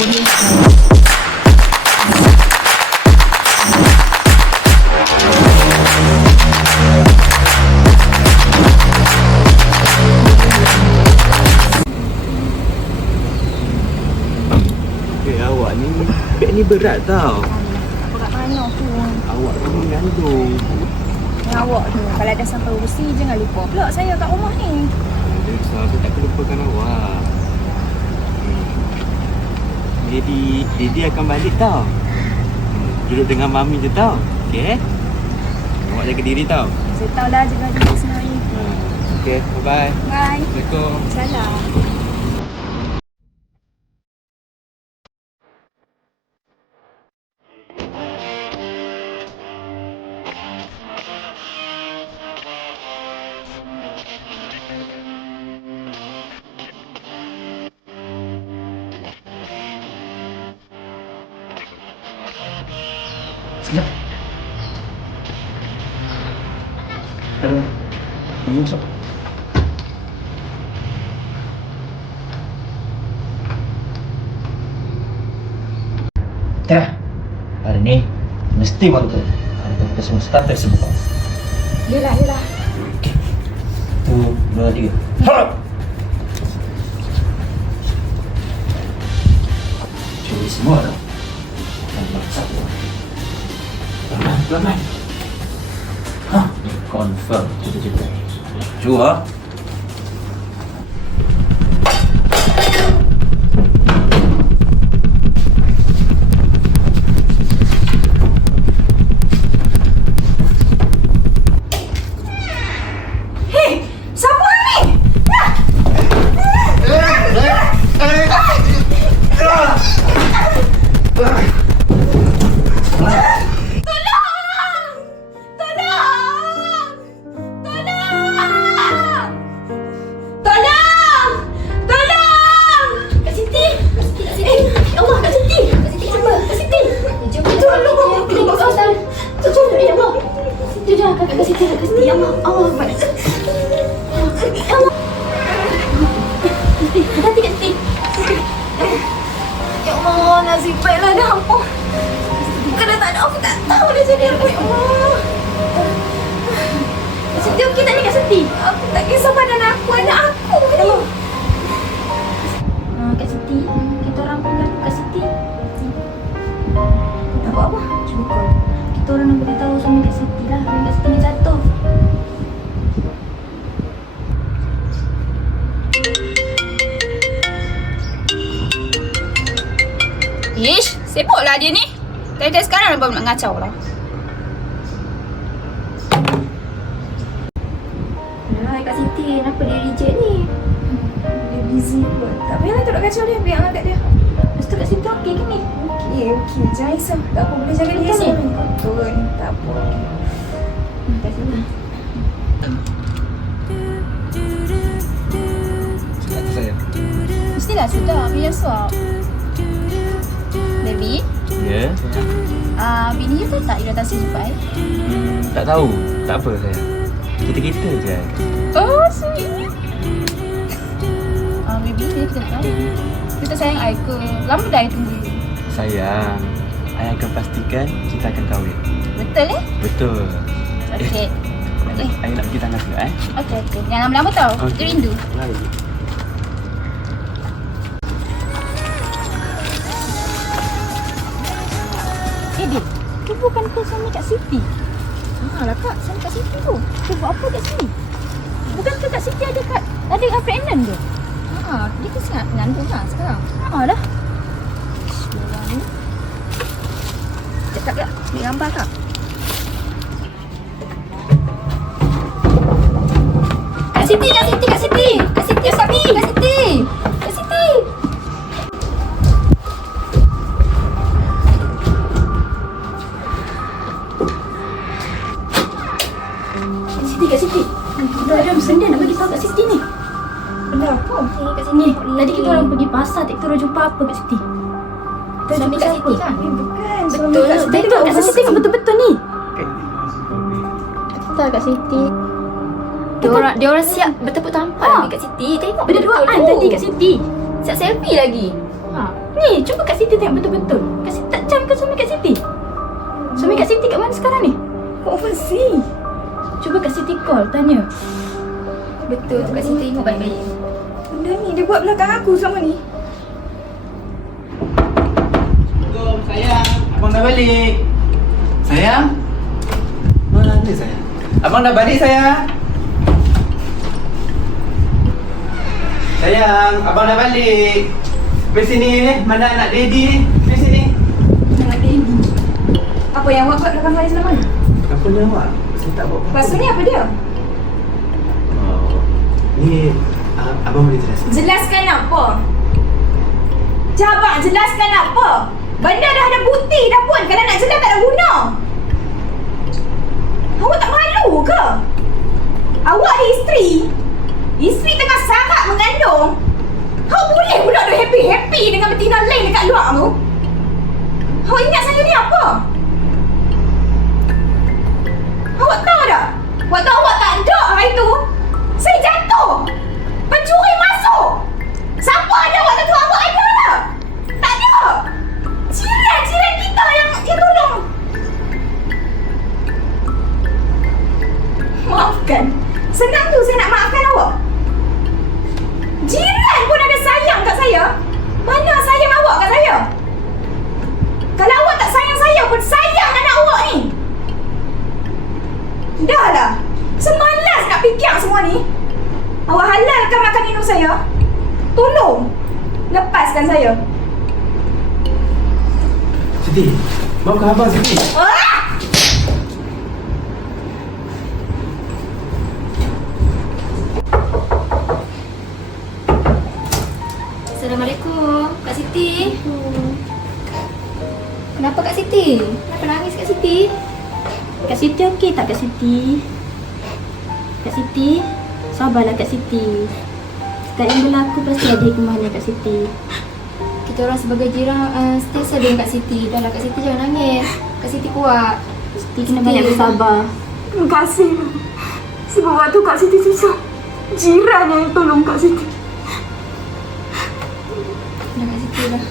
Korean style. Awak ni beg ni berat tau. Apa kat mana pun. Awak tu mengandung. Yang awak tu, kalau dah sampai overseas jangan lupa pula saya kat rumah ni. Saya tak lupakan awak. Daddy akan balik tau. Duduk dengan mami je tau. Okay? Awak jaga diri tau. Saya tahu lah jaga diri sendiri. Okay, bye-bye. Bye. Assalamualaikum. Salam. Sekejap. Aduh, ini masuk. Dah, hari ni mesti waktu kita semua start dari semua. Yelah. Okay. 1, 2, 3. Harap! Curi semua dah. Nombor 1. Pelan-pelan. Hah, confirm cita-cita. Cuba. Hei, siapa ni? Ya Allah, nasib baiklah dah ampun. Kalau tak ada aku tak tahu dah jadi apa. Ya Allah. Kak Siti okey tak ni Kak Siti? Aku tak kisah badan aku, anak aku ni. Kak Siti, kita orang pergi Kak Siti. Tak buat apa? Cuba call. Kita orang nak beritahu suami Kak Siti lah. Kak Siti ni jatuh. Ish, sibuklah dia ni. Dari sekarang baru nak ngacau lah. Hai Kak Siti, kenapa dia reject ni? Dia busy pun. Tak payahlah tak nak kacau dia, biar angkat dia. Lepas tu Kak Siti okey ke ni? Okey. Jangan risau. Tak apa, boleh jaga diri sendiri. Betul. Tak apa. Kak Siti. Sudah saya. Mestilah sudah, biar suap. Baby, Ya? bini you tahu tak hidratasi supaya? Tak tahu. Tak apa saya. Kita je. Oh, sweet. Baby, ni kita nak tahu. Kita sayang I ke? Lama dah I tunggu. Sayang, saya akan pastikan kita akan kahwin. Betul Betul. Okey. Okey. Saya nak pergi tangan dulu Okey. Jangan lama-lama tau. Okey. Dia rindu. Baik. Dia, tu bukan ke suami Kak Siti? Lah Kak, suami Kak Siti tu. Dia buat apa kat sini? Bukan ke Kak Siti ada pregnant tu? Dia kan sangat mengandung lah sekarang. Dah. Orang ni. Cakap tak? Ambil gambar Kak. Kak Siti. Kak Siti. Kak Siti. Kak Siti. Kak Siti. Kita ada benda nak bagi tahu Kak Siti ni. Benda apa? Kat sini. Tadi kita orang pergi pasar, kita orang jumpa apa Kak Siti? Kita jumpa Kak Siti kan? Bukan. Betul. Kak Siti tengok betul-betul ni. Betul Kak Siti. Dia orang siap bertepuk tampar Kak Siti. Tengok berduaan tadi Kak Siti. Siap selfie lagi. Ni, cuba Kak Siti tengok betul-betul. Kak Siti tak jam ke suami Kak Siti? Suami Kak Siti kat mana sekarang ni? Overseas. Cuba Kak Siti call, tanya. Betul tu Kak Siti, tengok baik-baik. Benda ni dia buat belakang aku selama ni. Assalamualaikum, sayang. Abang dah balik. Sayang? Mana sayang? Abang dah balik, sayang. Sayang, abang dah balik. Pergi sini. Mana anak daddy ni? Pergi sini. Anak baby. Apa yang awak buat belakang saya selama ni? Apa dia awak? Saya tak buat apa-apa. Lepas tu ni apa dia? Oh, ni abang boleh jelaskan. Jelaskan apa? Cabang, jelaskan apa? Benda dah ada bukti dah pun. Kalau nak jelas tak ada guna. Awak tak malu ke? Awak ada isteri. Isteri tengah sarap mengandung. Awak boleh pula duk happy-happy dengan betina lain dekat luar tu. Awak ingat saya ni apa? Awak tahu tak? Waktu awak tak ada hari tu, saya jatuh. Pencuri masuk. Siapa ada waktu tu? Awak ada tak? Tak ada. Jiran kita yang tolong. Maafkan. Senang tu saya nak maafkan awak. Jiran pun ada sayang kat saya. Mana sayang awak kat saya? Kalau awak tak sayang saya pun sayang anak awak ni. Dah lah. Semalas nak fikir semua ni. Awak halalkan makan minum saya. Tolong lepaskan saya. Siti, maafkan abang, Siti. Ah! Assalamualaikum, Kak Siti. Kenapa Kak Siti? Kenapa nangis Kak Siti? Kak Siti okey tak Kak Siti? Kak Siti, sabarlah Kak Siti. Setiap yang berlaku pasti ada hikmahnya Kak Siti. Kita orang sebagai jiran sentiasa dengan Kak Siti. Dah lah Kak Siti, jangan nangis. Kak Siti kuat. Siti kena banyak bersabar. Terima kasih. Sebab waktu Kak Siti susah, jiran yang tolong Kak Siti. Dah Kak Siti dah.